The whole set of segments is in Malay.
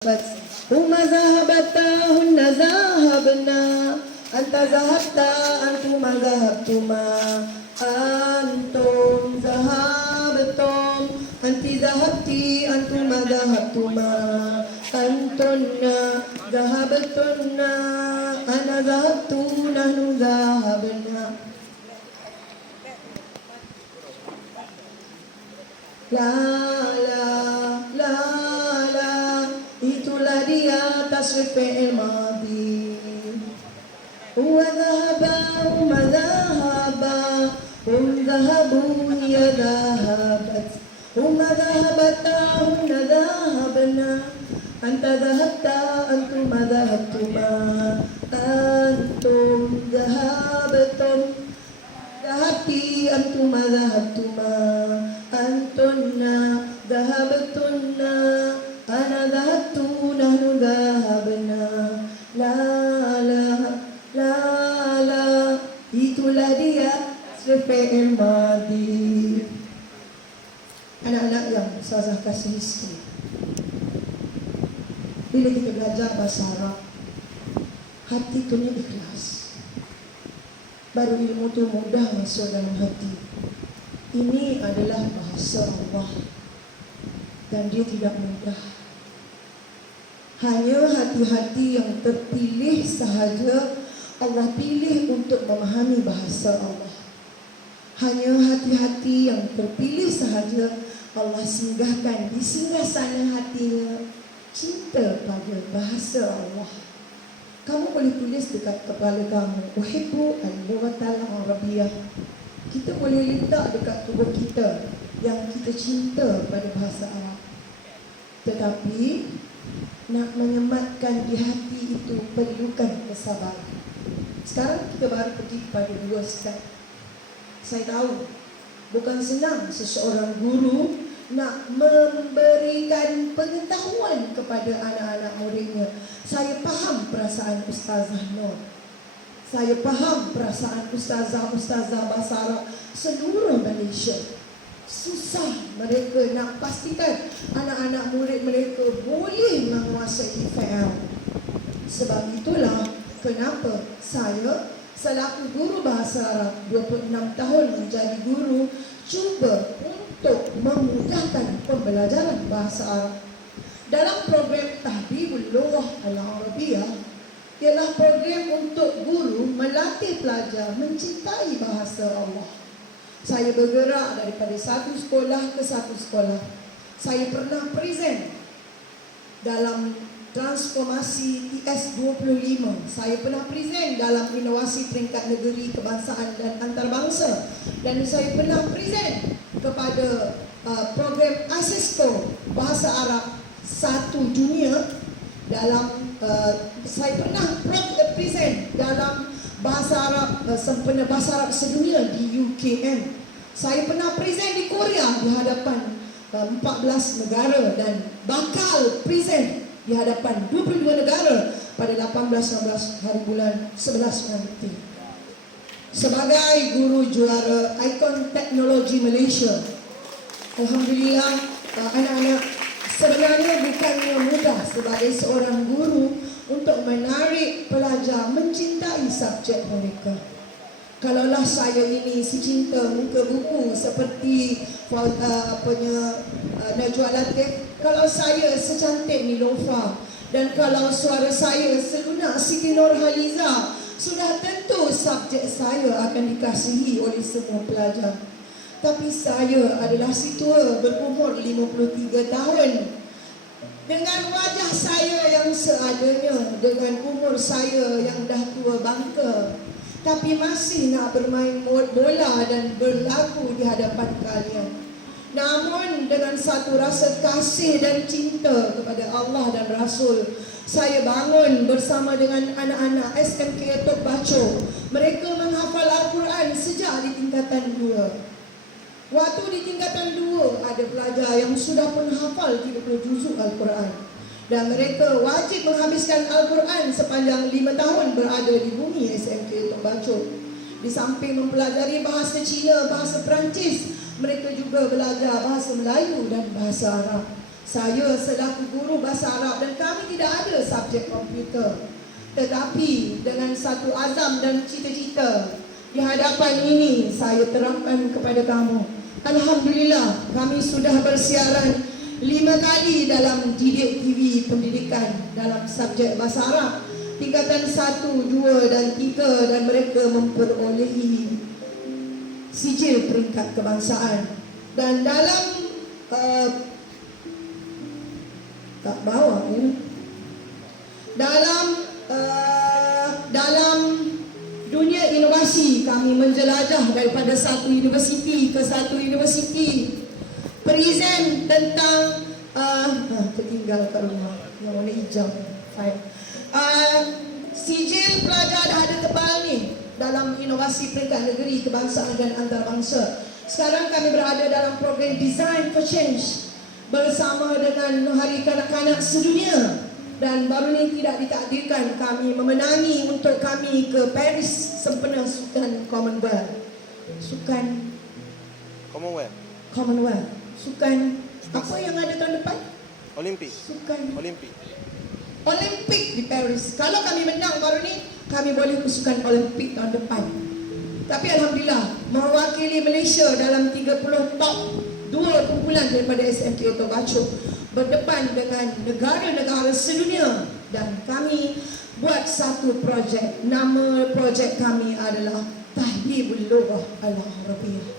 هما ذهبتا هن ذهبنا أنت ذهبت أنتما ذهبتما أنتم ذهبتم أنت ذهبتي أنتما ذهبتما أنتن ذهبتن أنا ذهبت نحن ذهبنا لا لا لا لا itulah dia tasrif fi'il madhi. Huwa dhahaba huma dhahaba hum dhahabu hiya dhahabat huma dhahabata hunna dhahabna anta dhahabta antuma dhahabtuma antum dhahabtum dhahabti antuma dhahabtuma antunna dhahabtunna أنا ذهبت نحن ذهبنا لا لا لا لا itulah dia fi'il madhi. Anak-anak yang Ustazah kasih istri, bila kita belajar bahasa Arab, hati punya ikhlas, baru ilmu tu mudah masuk dalam hati. Ini adalah bahasa Allah dan dia tidak mudah. Hanya hati-hati yang terpilih sahaja Allah pilih untuk memahami bahasa Allah. Hanya hati-hati yang terpilih sahaja Allah singgahkan di singgasana hatinya cinta pada bahasa Allah. Kamu boleh tulis dekat kepala kamu, uhibbu al-lughatal arabiyyah. Kita boleh letak dekat tubuh kita yang kita cinta pada bahasa Arab. Tetapi nak menyematkan di hati itu perlukan kesabaran. Sekarang kita baru pergi kepada dua step. Saya tahu bukan senang seseorang guru nak memberikan pengetahuan kepada anak-anak muridnya. Saya faham perasaan Ustazah Nur. Saya faham perasaan ustazah-ustazah bahasa Arab seluruh Malaysia. Susah mereka nak pastikan anak-anak murid mereka boleh menguasai fi'il. Sebab itulah kenapa saya selaku guru bahasa Arab 26 tahun menjadi guru cuba untuk memudahkan pembelajaran bahasa Arab. Dalam program Tahbibul Lughah Al-Arabiyyah ialah program untuk guru melatih pelajar mencintai bahasa Allah. Saya bergerak daripada satu sekolah ke satu sekolah. Saya pernah present dalam transformasi TS25. Saya pernah present dalam inovasi peringkat negeri kebangsaan dan antarabangsa. Dan saya pernah present kepada program ASISCO Bahasa Arab 1 Dunia. Dalam saya pernah present dalam Bahasa Arab Sempena Bahasa Arab Sedunia di UKM. Saya pernah present di Korea di hadapan 14 negara dan bakal present di hadapan 22 negara pada 18-19 hari bulan 11 nanti. Sebagai guru juara Ikon Teknologi Malaysia, alhamdulillah, anak-anak, sebenarnya bukannya mudah sebagai seorang guru untuk menarik pelajar mencintai subjek mereka. Kalaulah saya ini si cinta muka buku seperti Najwa Latif, kalau saya secantik Nilofa, dan kalau suara saya selunak Siti Nurhaliza, sudah tentu subjek saya akan dikasihi oleh semua pelajar. Tapi saya adalah si tua berumur 53 tahun. Dengan wajah saya yang seadanya, dengan umur saya yang dah tua bangka, tapi masih nak bermain bola dan berlagu di hadapan kalian. Namun dengan satu rasa kasih dan cinta kepada Allah dan Rasul, saya bangun bersama dengan anak-anak SMK Tok Baco. Mereka menghafal Al-Quran sejak di tingkatan 2. Waktu di tingkatan 2 ada pelajar yang sudah menghafal 30 juzuk Al-Quran. Dan mereka wajib menghabiskan Al-Quran sepanjang 5 tahun berada di bumi SMK Tok Baco. Di samping mempelajari bahasa Cina, bahasa Perancis, mereka juga belajar bahasa Melayu dan bahasa Arab. Saya selaku guru bahasa Arab dan kami tidak ada subjek komputer. Tetapi dengan satu azam dan cita-cita di hadapan ini saya terangkan kepada kamu. Alhamdulillah kami sudah bersiaran 5 kali dalam Didik TV pendidikan dalam subjek bahasa Arab tingkatan 1, 2 dan 3 dan mereka memperolehi sijil peringkat kebangsaan. Dan dalam tak bawa ya. Dalam dunia inovasi kami menjelajah daripada satu universiti ke satu universiti. Present tentang tertinggal kat rumah yang warna hijau. Sijil pelajar dah ada tebal ni dalam inovasi peringkat negeri, kebangsaan dan antarabangsa. Sekarang kami berada dalam program Design for Change bersama dengan Hari Kanak-Kanak Sedunia. Dan baru ini tidak ditakdirkan kami memenangi untuk kami ke Paris sempena Sukan Commonwealth. Sukan Commonwealth. Sukan apa yang ada tahun depan? Olimpik. Sukan Olimpik di Paris. Kalau kami menang baru ni, kami boleh ke Sukan Olimpik tahun depan. Tapi Alhamdulillah mewakili Malaysia dalam 30 top 2 kumpulan daripada SMK Tok Bachok berdepan dengan negara-negara sedunia. Dan kami buat satu projek. Nama projek kami adalah Tahdhibul Lughah Al-Arabiyyah.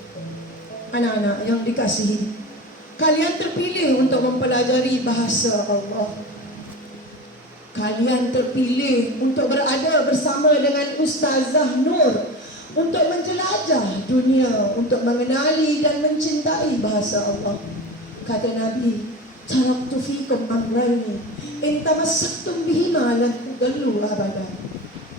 Anak-anak yang dikasihi, kalian terpilih untuk mempelajari bahasa Allah. Kalian terpilih untuk berada bersama dengan Ustazah Nur untuk menjelajah dunia, untuk mengenali dan mencintai bahasa Allah. Kata Nabi, taraktu fikum amrayni in tamassaktum bihima la tadillu abadan.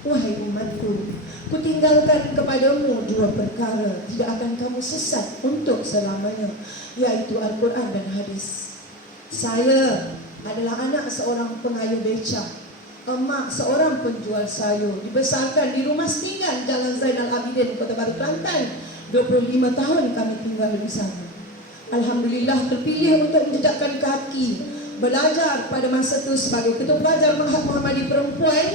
Wahai umatku, kutinggalkan kepadamu 2 perkara, tidak akan kamu sesat untuk selamanya, yaitu Al-Quran dan hadis. Saya adalah anak seorang pengayuh beca, emak seorang penjual sayur, dibesarkan di rumah setinggan Jalan Zainal Abidin, Kota Baru, Kelantan. 25 tahun kami tinggal di sana. Alhamdulillah terpilih untuk menjejakkan kaki belajar pada masa itu sebagai Ketua Pelajar Ma'had Muhammadi Perempuan,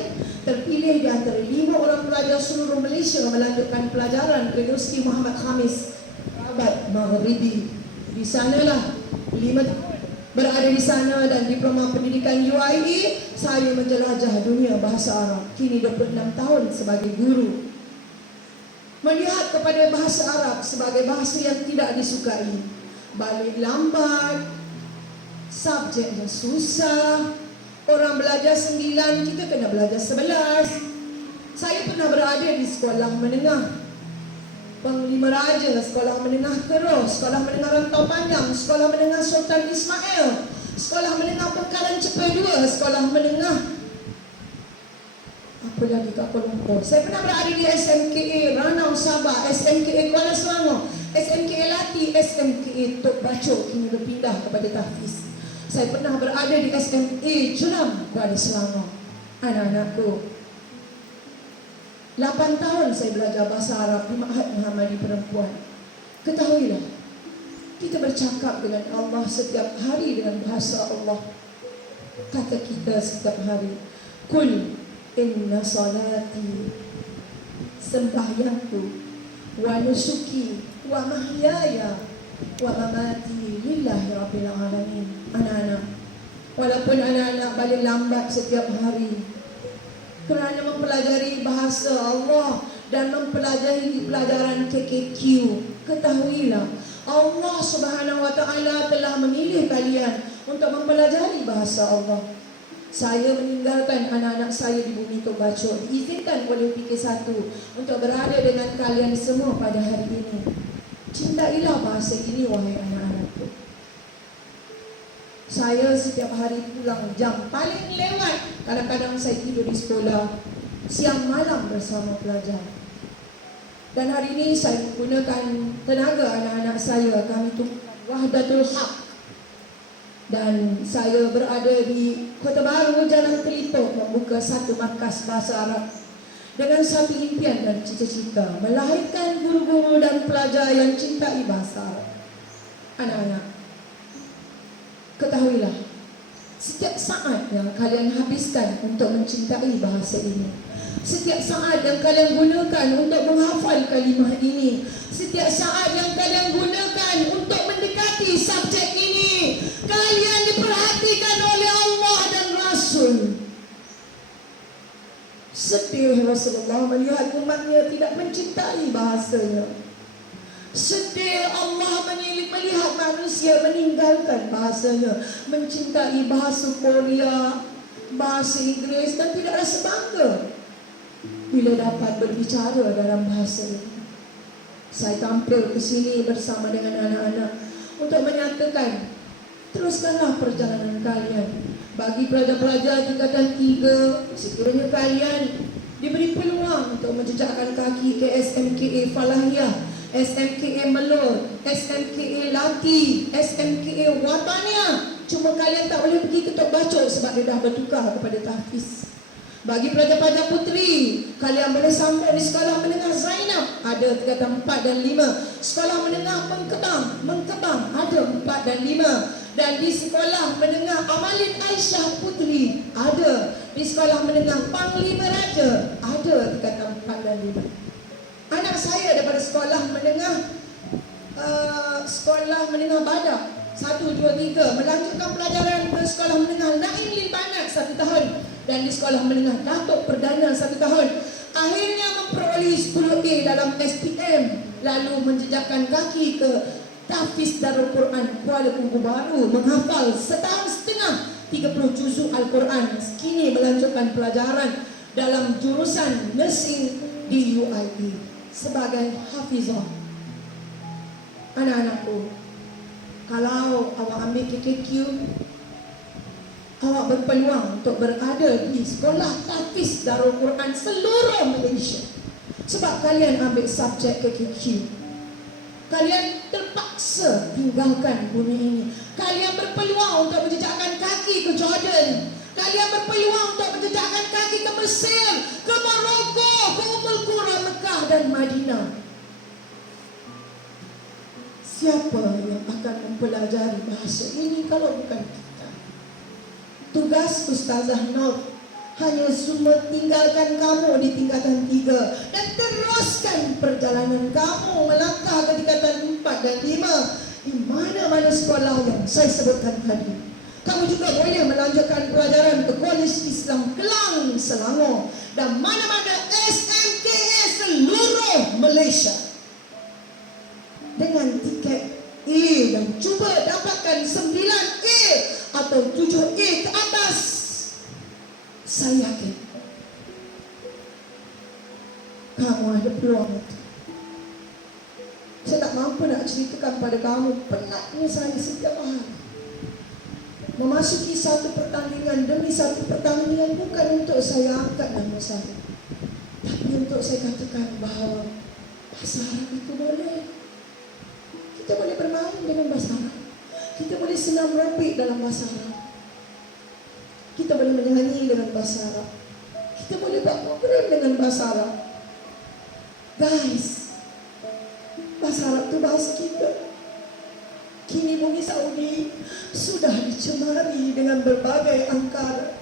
terpilih di antara 5 orang pelajar seluruh Malaysia melanjutkan pelajaran ke Universiti Muhammad Khamis Rabat Maghribi. Di sanalah 5 tahun berada di sana, dan diploma pendidikan UIE saya menjelajah dunia bahasa Arab. Kini 26 tahun sebagai guru. Melihat kepada bahasa Arab sebagai bahasa yang tidak disukai, balik lambat, subjeknya susah, orang belajar 9, kita kena belajar 11. Saya pernah berada di sekolah menengah Panglima Raja, sekolah menengah Terus, sekolah menengah Rantau Panjang, sekolah menengah Sultan Ismail, sekolah menengah Pekalan Cepai 2, sekolah menengah apa lagi kat Kuala Lumpur. Saya pernah berada di SMKA Ranau Sabah, SMKA Kuala Selangor, SMKA Lati, SMKA Tok Bachok, kini berpindah kepada tahfiz. Saya pernah berada di SMA Jeram Kuala Selangor. Anak-anakku, 8 tahun saya belajar bahasa Arab di Ma'had Muhammadi Perempuan. Ketahuilah, kita bercakap dengan Allah setiap hari dengan bahasa Allah. Kata kita setiap hari, Kul inna salati, sembahyangku, wa nusuki, wa mahyaya, wa mamati lillahi rabbil alamin. Anak-anak, walaupun anak-anak balik lambat setiap hari kerana mempelajari bahasa Allah dan mempelajari pelajaran KKQ, ketahuilah Allah Subhanahu Wa Taala telah memilih kalian untuk mempelajari bahasa Allah. Saya meninggalkan anak-anak saya di bumi Tok Bachok, diizinkan oleh PK1 untuk berada dengan kalian semua pada hari ini. Cintailah bahasa ini, wahai anak-anakku. Saya setiap hari pulang jam paling lewat. Kadang-kadang saya tidur di sekolah siang malam bersama pelajar. Dan hari ini saya menggunakan tenaga anak-anak saya. Kami tumpukan Wahdatul Haq. Dan saya berada di Kota Baru, Jalan Telipok, membuka satu markas bahasa Arab dengan satu impian dan cita-cita, melahirkan guru-guru dan pelajar yang cintai bahasa Arab. Anak-anak, Ketahuilah, setiap saat yang kalian habiskan untuk mencintai bahasa ini, setiap saat yang kalian gunakan untuk menghafal kalimah ini, setiap saat yang kalian gunakan untuk mendekati subjek ini, kalian diperhatikan oleh Allah dan Rasul. Sedih Rasulullah melihat umatnya tidak mencintai bahasanya. Sedih Allah melihat manusia meninggalkan bahasanya, mencintai bahasa Korea, bahasa Inggeris, dan tidak rasa bangga bila dapat berbicara dalam bahasa ini. Saya tampil ke sini bersama dengan anak-anak untuk menyatakan, teruskanlah perjalanan kalian. Bagi pelajar-pelajar tingkatan 3, sekiranya kalian diberi peluang untuk menjejakkan kaki ke SMKA Falahiyah, SMKA Melur, SMKA Lati, SMKA Watania, cuma kalian tak boleh pergi ketuk bacok sebab dia dah bertukar kepada tahfiz. Bagi pelajar-pelajar puteri, kalian boleh sambung di sekolah menengah Zainab, ada tingkatan 4 dan 5. Sekolah menengah Mengkebang ada 4 dan 5. Dan di sekolah menengah Amalin Aisyah Puteri ada. Di sekolah menengah Panglima Raja ada tingkatan 4 dan 5. Anak saya daripada sekolah menengah Badak 1, 2, 3 melanjutkan pelajaran ke sekolah menengah Naim Lin Banat 1 tahun, dan di sekolah menengah Datuk Perdana 1 tahun. Akhirnya memperoleh 10A dalam SPM, lalu menjejakkan kaki ke Tahfiz Darul Quran Kuala Lumpur Baru, menghafal setahun setengah 30 juzuk Al-Quran. Kini melanjutkan pelajaran dalam jurusan nursing di UIE sebagai hafizah. Anak-anakku, kalau awak ambil KKQ, awak berpeluang untuk berada di sekolah tahfiz Darul Quran seluruh Malaysia. Sebab kalian ambil subjek KKQ, kalian terpaksa tinggalkan bumi ini. Kalian berpeluang untuk menjejakkan kaki ke Jordan. Kalian berpeluang untuk menjejakkan kaki ke Mesir, ke Morocco, ke Ummul Qura, Mekah dan Madinah. Siapa yang akan mempelajari bahasa ini kalau bukan kita? Tugas Ustazah Nur hanya cuma tinggalkan kamu di tingkatan 3 dan teruskan perjalanan kamu melangkah ke tingkatan 4 dan 5 di mana-mana sekolah yang saya sebutkan tadi. Kamu juga boleh melanjutkan pelajaran ke Kolej Islam Kelang, Selangor, dan mana-mana SMKA seluruh Malaysia dengan tiket A, dan cuba dapatkan 9A atau 7A ke atas. Saya yakin kamu ada peluang itu. Saya tak mampu nak ceritakan pada kamu penatnya saya setiap hari memasuki satu pertandingan demi satu pertandingan, bukan untuk saya angkat nama saya, tapi untuk saya katakan bahawa bahasa Arab itu boleh. Kita boleh bermain dengan bahasa Arab, kita boleh senam aerobik dalam bahasa Arab, kita boleh menyanyi dengan bahasa Arab, kita boleh buat program dengan bahasa Arab. Guys, bahasa Arab itu bahasa kita. Kini bumi Saudi sudah dicemari dengan berbagai angkara.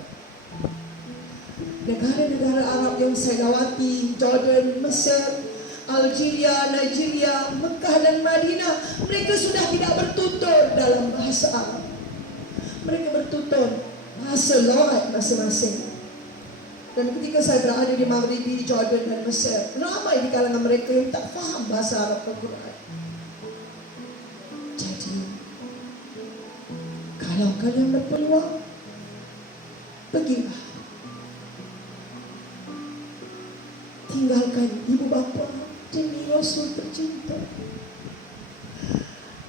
Negara-negara Arab yang saya lawati, Jordan, Mesir, Algeria, Nigeria, Mekah dan Madinah, mereka sudah tidak bertutur dalam bahasa Arab. Mereka bertutur bahasa lawat masing-masing. Dan ketika saya berada di Maghribi, Jordan dan Mesir, ramai di kalangan mereka yang tak faham bahasa Arab Al-Quran. Jadi, kalau kalian berpeluang, pergilah. Tinggalkan ibu bapa demi Rasul tercinta.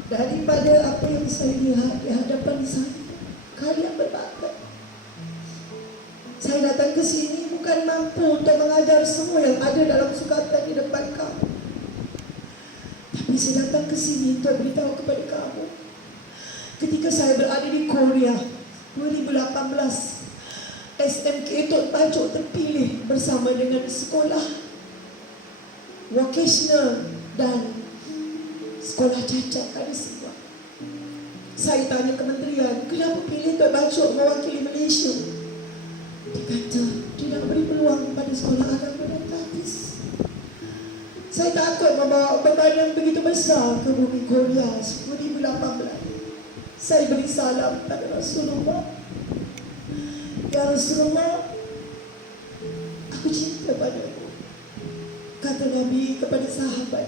Daripada apa yang saya lihat di hadapan saya, kalian berbakat. Saya datang ke sini bukan mampu untuk mengajar semua yang ada dalam sukatan di depan kamu, tapi saya datang ke sini untuk beritahu kepada kamu. Ketika saya berada di Korea 2018, SMKA Tok Pancuk terpilih bersama dengan sekolah vocational dan sekolah cacat ada semua. Saya tanya kementerian, kenapa pilih Tok Bachok mewakili Malaysia? Dia kata, dia nak beri peluang pada sekolah agama dan hadis. Saya takut membawa beban yang begitu besar ke bumi Korea 2018. Saya beri salam pada Rasulullah. Ya Rasulullah, aku cinta padamu. Kata Nabi kepada sahabat,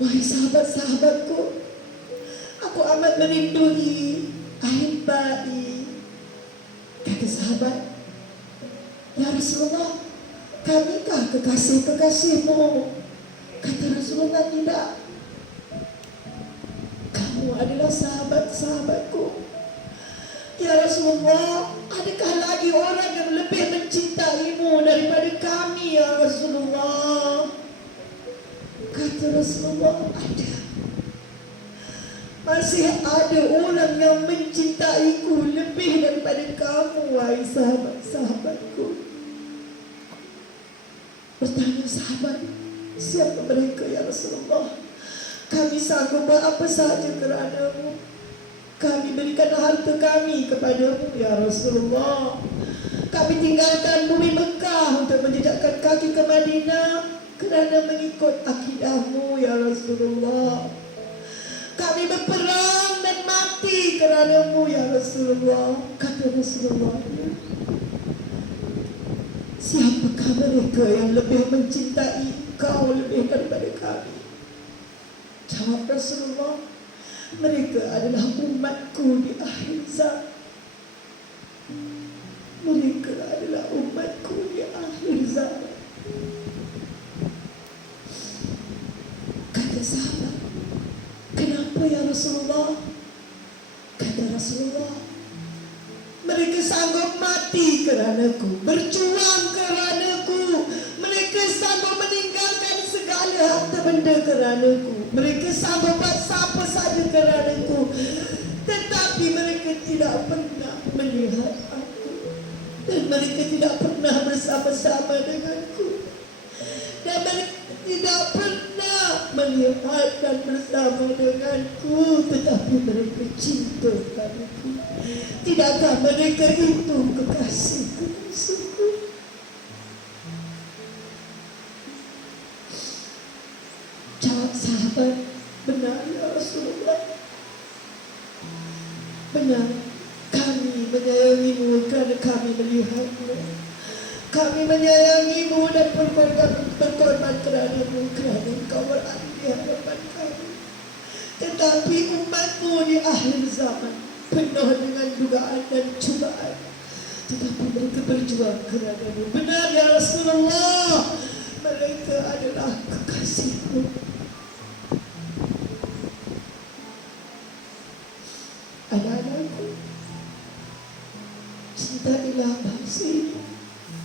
wahai sahabat-sahabatku, aku amat merindui ahibbai. Kata sahabat, ya Rasulullah, kamikah kekasih-kekasihmu? Kata Rasulullah, tidak. Kamu adalah sahabat-sahabatku. Ya Rasulullah, adakah lagi orang yang lebih mencintaimu daripada kami, ya Rasulullah? Kata Rasulullah, ada. Masih ada orang yang mencintaiku lebih daripada kamu, wahai sahabat-sahabatku. Bertanya sahabat, siapa mereka, ya Rasulullah? Kami sanggup buat apa sahaja kerana-Mu. Kami berikan harta kami kepadamu, ya Rasulullah. Kami tinggalkan bumi Mekah untuk menjejakkan kaki ke Madinah kerana mengikut akidahmu, ya Rasulullah. Kami berperang dan mati kerana-Mu, ya Rasulullah. Kata Rasulullah, siapakah mereka yang lebih mencintai kau lebih daripada kami? Jawab Rasulullah, mereka adalah umatku di akhir zaman. Mereka adalah umatku di akhir zaman. Kata sahabat, kenapa ya Rasulullah? Kata Rasulullah, mereka sanggup mati kerana-Ku, berjuang kerana-Ku. Mereka sanggup meninggalkan segala harta benda kerana-Ku. Mereka sanggup buat apa saja kerana-Ku. Tetapi mereka tidak pernah melihat aku. Dan mereka tidak pernah bersama-sama denganku. Dan mereka tidak pernah melihat dan bersama denganku. Tetapi mereka cinta padaku. Tidakkah mereka itu kekasih-kekasihku? Jawab sahabat, benar ya Rasulullah. Benar, kami menyayangimu kerana kami melihatmu. Kami menyayangimu dan berkorban kerana-Mu, kerana Engkau berada di hadapan kami. Tetapi umatmu di akhir zaman penuh dengan dugaan dan cubaan. Tetapi mereka berjuang kerana-Mu. Benar ya Rasulullah, mereka adalah kekasihmu. Anak-anakku, cintailah bangsa ini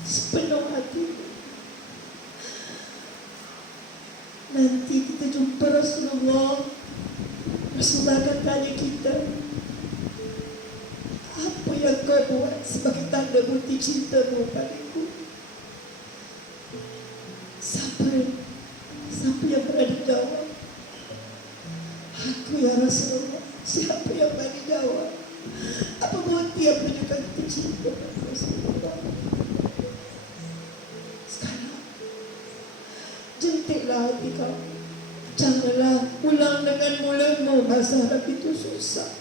sepenuh hatimu. Nanti kita jumpa Rasulullah. Rasulullah akan tanya kita, apa yang kau buat sebagai tanda bukti cintamu padaku? Siapa yang berani jawab? Aku ya Rasulullah. Siapa yang berani jawab? Apa bukti yang menunjukkan kita cinta pada Rasulullah? Sekarang jentiklah hati kau. Janganlah ulang dengan mulutmu bahasa Arab itu susah.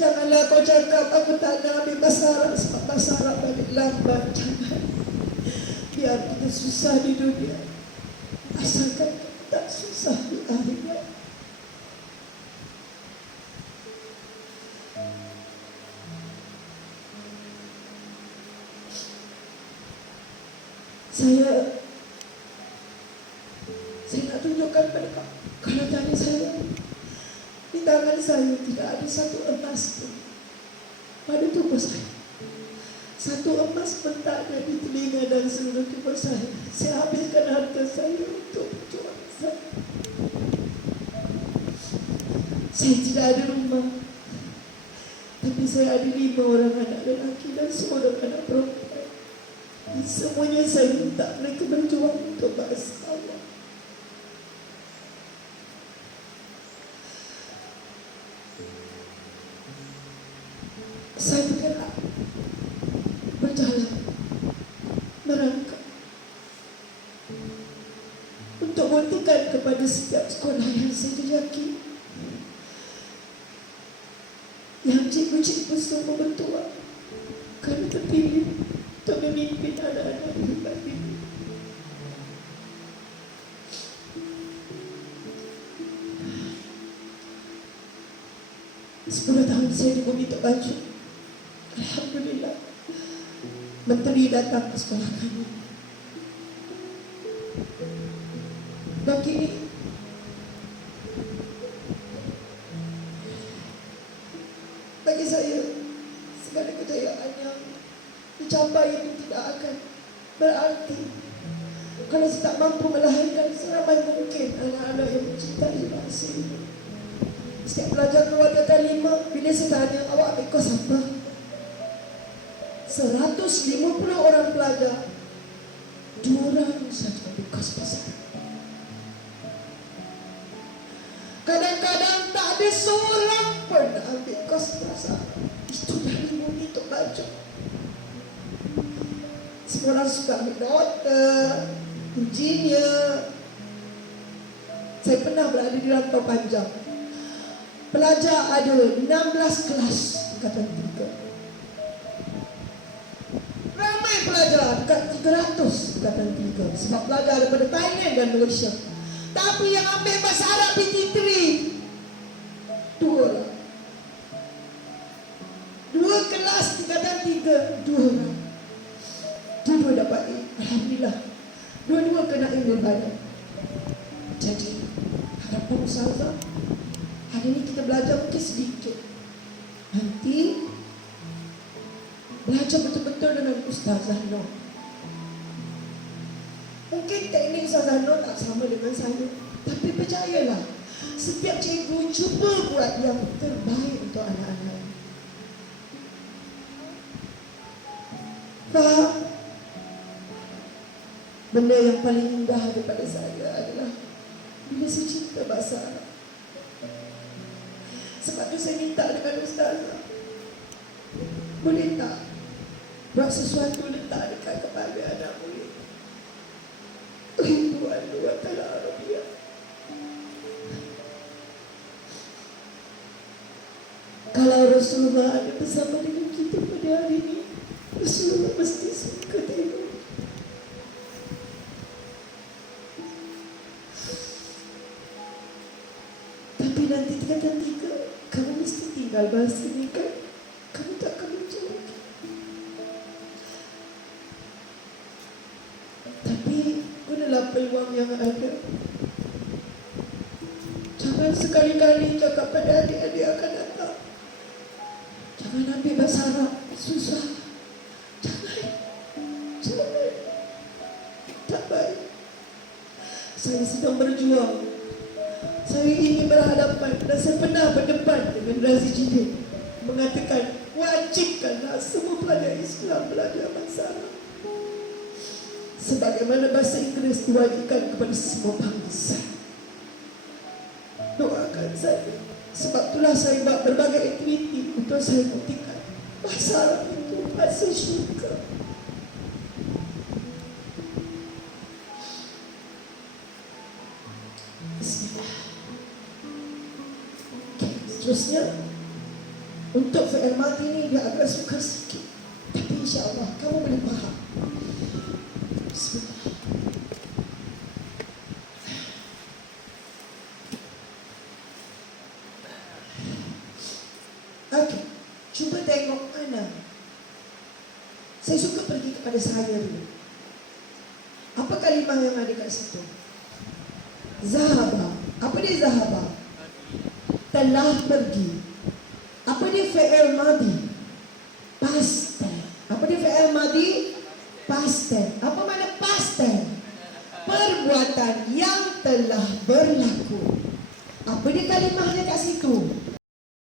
Janganlah kau cakap aku tak nak ambil bahasa Arab sebab bahasa Arab balik lambat. Jangan. Biar kita susah di dunia, asalkan tak susah di akhirat. Saya nak tunjukkan pada kau. Kalau tanya saya, di tangan saya tidak ada satu emas pun pada tubuh saya. Satu emas pun tak ada di telinga dan seluruh tubuh saya. Saya habiskan harta saya untuk berjuang saya. Saya tidak ada rumah, tapi saya ada 5 orang anak lelaki dan seorang anak perempuan. Semuanya saya minta mereka berjuang untuk bangsa Allah. berjalan merangkak untuk buktikan kepada setiap sekolah yang saya jejaki yang cikgu-cikgu semua bertuah kerana terpilih untuk memimpin anak-anak hebat ini. Sepuluh tahun saya di Bumi Tok Baju, alhamdulillah, menteri datang ke sekolah kami. Dan kini bagi saya segala kejayaan yang dicapai itu tidak akan berarti kalau saya tak mampu melahirkan seramai mungkin anak-anak yang mencintai bangsa ini. Setiap pelajar keluar kata 5, bila saya tanya, awak ambil kos apa? 150 orang pelajar, 2 orang saja ambil kos pasar. Kadang-kadang tak ada seorang pun nak ambil kos pasar. Itu dari Bumi Tok Baju. Semua orang suka ambil doktor, engineer. Saya pernah berada di Rantau Panjang. Pelajar ada 16 kelas tingkatan 3. Ramai pelajar, dekat 300 tingkatan 3. Sebab pelajar daripada Thailand dan Malaysia. Tapi yang ambil bahasa Arab PT3 2 orang. 2 kelas tingkatan 3, 2 orang. Dua dapat A. Alhamdulillah. Dua-dua kena A dan banyak. Jadi harapan ustazah, hari ini kita belajar mungkin sedikit. Nanti belajar betul-betul dengan Ustazah Noh. Mungkin teknik Ustazah Noh tak sama dengan saya, tapi percayalah, setiap cikgu cuba buat yang terbaik untuk anak-anak. Faham? Benda yang paling indah daripada saya adalah bila saya cinta bahasa Arab. Sebab tu saya minta dengan Ustazah, boleh tak buat sesuatu letak dekat kepala anak murid, Rinduan Luatan Arabiah. Kalau Rasulullah ada bersama dengan kita pada hari ini, Rasulullah mesti suka tengok. Tapi nanti tingkatan 3, kamu mesti tinggal bahasa ni kan? Kamu tak akan menjauh. Tapi gunalah peluang yang ada. Jangan sekali-kali cakap pada adik-adik akan datang, jangan ambil bahasa Arab, susah. Jangan. Tak baik. Saya sedang berjuang. Saya ingin berhadapan dan saya pernah berdepan dengan Razi Jidin, mengatakan wajibkanlah semua pelajar Islam belajar bahasa Arab, sebagaimana bahasa Inggeris diwajibkan kepada semua bangsa. Doakan saya. Sebab itulah saya buat berbagai aktiviti untuk saya buktikan bahasa Arab itu bahasa syurga. Seterusnya, untuk fi'il madhi ni dia agak sukar sikit, tapi insya-Allah kamu boleh faham. Bismillah. Okey, cuba tengok Ana. Saya suka pergi kepada saya dulu. Apa kalimah yang ada kat situ? Zahaba. Apa dia zahaba? Telah pergi. Apa dia fi'il madhi? Past tense. Apa dia fi'il madhi? Past tense. Apa makna past tense? Perbuatan yang telah berlaku. Apa dia kalimahnya kat situ?